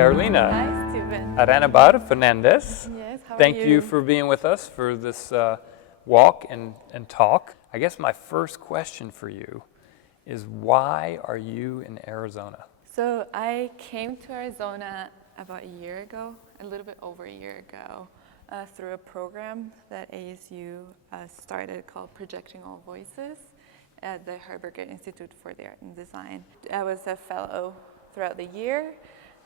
Carolina. Hi, Stephen. Aranibar-Fernandez. Yes, how are Thank you? you for being with us for this walk and talk. I guess my first question for you is, why are you in Arizona? So I came to Arizona about a year ago, a little bit over a year ago, through a program that ASU started called Projecting All Voices at the Herberger Institute for the Art and Design. I was a fellow throughout the year,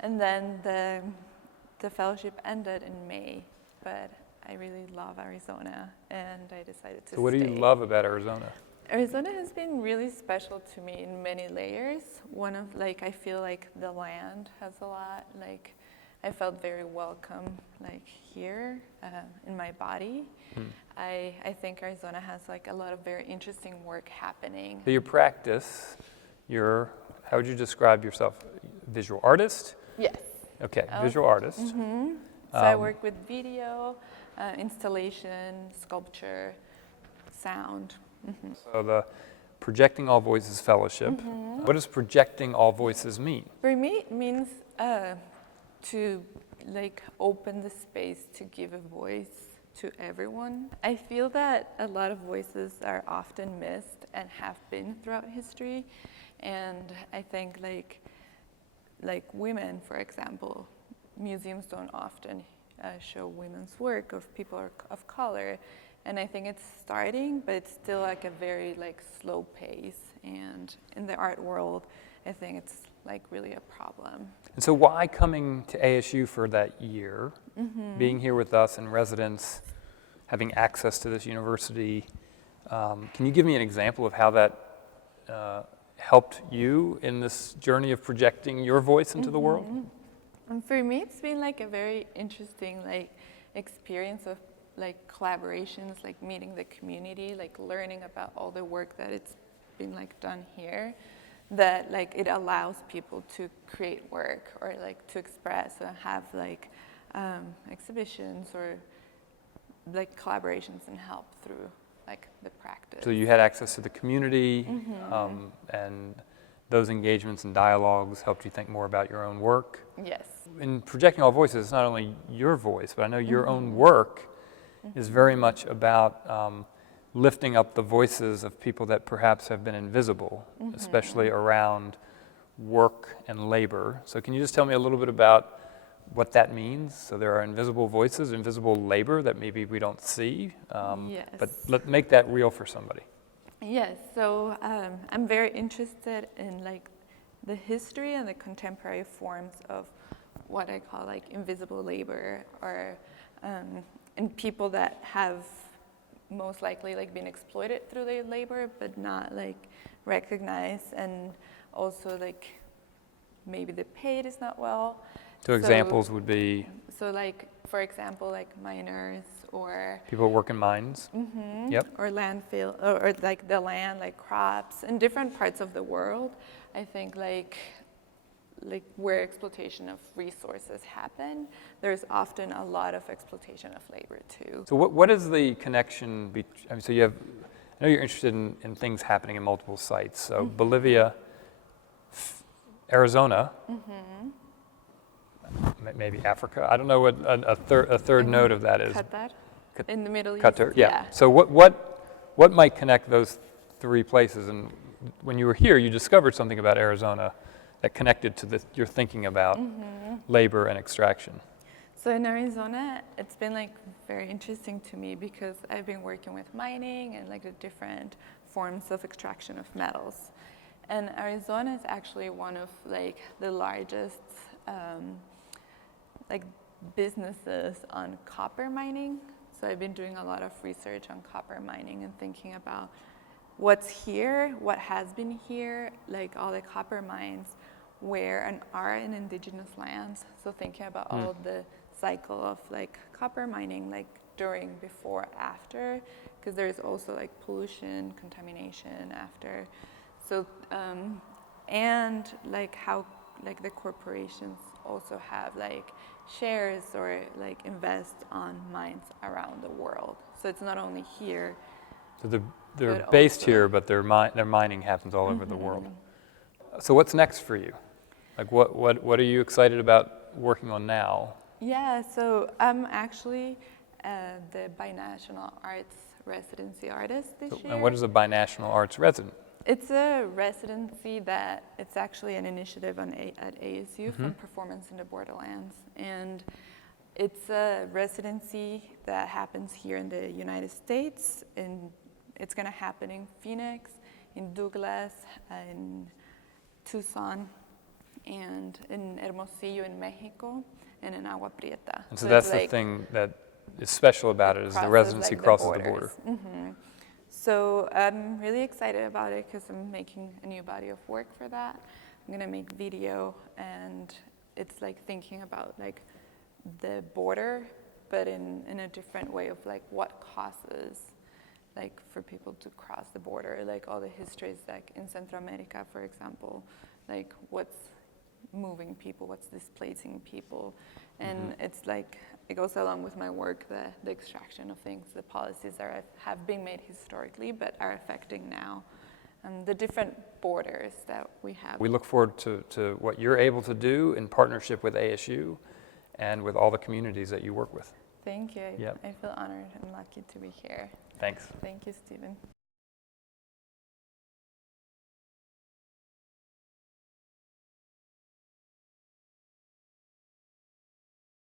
and then the fellowship ended in May, but I really love Arizona, and I decided to stay. So what do you love about Arizona? Arizona has been really special to me in many layers. One of, I feel like the land has a lot, I felt very welcome, here in my body. I think Arizona has, a lot of very interesting work happening. So your practice, how would you describe yourself? Visual artist? Yes. Okay, visual artist. Mm-hmm. So I work with video, installation, sculpture, sound. Mm-hmm. So the Projecting All Voices Fellowship. What does Projecting All Voices mean? For me, it means to open the space to give a voice to everyone. I feel that a lot of voices are often missed and have been throughout history, and I think like women, for example, museums don't often show women's work, of people of color, and I think it's starting, but it's still a very slow pace, and in the art world, I think it's really a problem. And so why coming to ASU for that year, being here with us in residence, having access to this university? Can you give me an example of how that helped you in this journey of projecting your voice into the world? And for me, it's been a very interesting experience of collaborations, meeting the community, learning about all the work that it's been done here, that it allows people to create work or to express and have exhibitions or collaborations and help through the practice. So you had access to the community, and those engagements and dialogues helped you think more about your own work. Yes. In Projecting All Voices, it's not only your voice, but I know your own work is very much about lifting up the voices of people that perhaps have been invisible, especially around work and labor. So can you just tell me a little bit about what that means? So there are invisible voices, invisible labor that maybe we don't see, Yes. but make that real for somebody. Yes, so I'm very interested in the history and the contemporary forms of what I call invisible labor, or in people that have most likely been exploited through their labor, but not recognized, and also maybe the paid is not well. So examples would be? So for example, miners, or people who work in mines. Yep. Or landfill, or the land, crops in different parts of the world. I think where exploitation of resources happen, there's often a lot of exploitation of labor too. So what is the connection so I know you're interested in things happening in multiple sites. So Bolivia, Arizona, maybe Africa. I don't know what a third node of that is. Qatar, in the Middle East. Qatar, yeah. So what might connect those three places? And when you were here, you discovered something about Arizona that connected to your thinking about labor and extraction. So in Arizona, it's been very interesting to me because I've been working with mining and the different forms of extraction of metals. And Arizona is actually one of the largest businesses on copper mining. So I've been doing a lot of research on copper mining and thinking about what's here, what has been here, all the copper mines where and are in indigenous lands. So thinking about all of the cycle of copper mining, during, before, after, because there's also pollution, contamination after. So and how the corporations also have shares or invest on mines around the world. So it's not only here. So they're based here, but their mining happens all over the world. So what's next for you? What are you excited about working on now? Yeah, so I'm actually the Bi-National Arts Residency artist this year. And what is a Bi-National Arts Resident? It's a residency that it's actually an initiative at ASU from Performance in the Borderlands. And it's a residency that happens here in the United States. And it's going to happen in Phoenix, in Douglas, in Tucson, and in Hermosillo in Mexico, and in Agua Prieta. And so that's the thing that is special about it, is the residency crosses the border. So I'm really excited about it because I'm making a new body of work for that. I'm gonna make video, and it's like thinking about like the border, but in a different way of like what causes like for people to cross the border, like all the histories like in Central America, for example, like what's moving people, what's displacing people. And it's like, it goes along with my work, the extraction of things, the policies that have been made historically but are affecting now, and the different borders that we have. We look forward to what you're able to do in partnership with ASU and with all the communities that you work with. Thank you. Yep. I feel honored and lucky to be here. Thanks. Thank you, Stephen.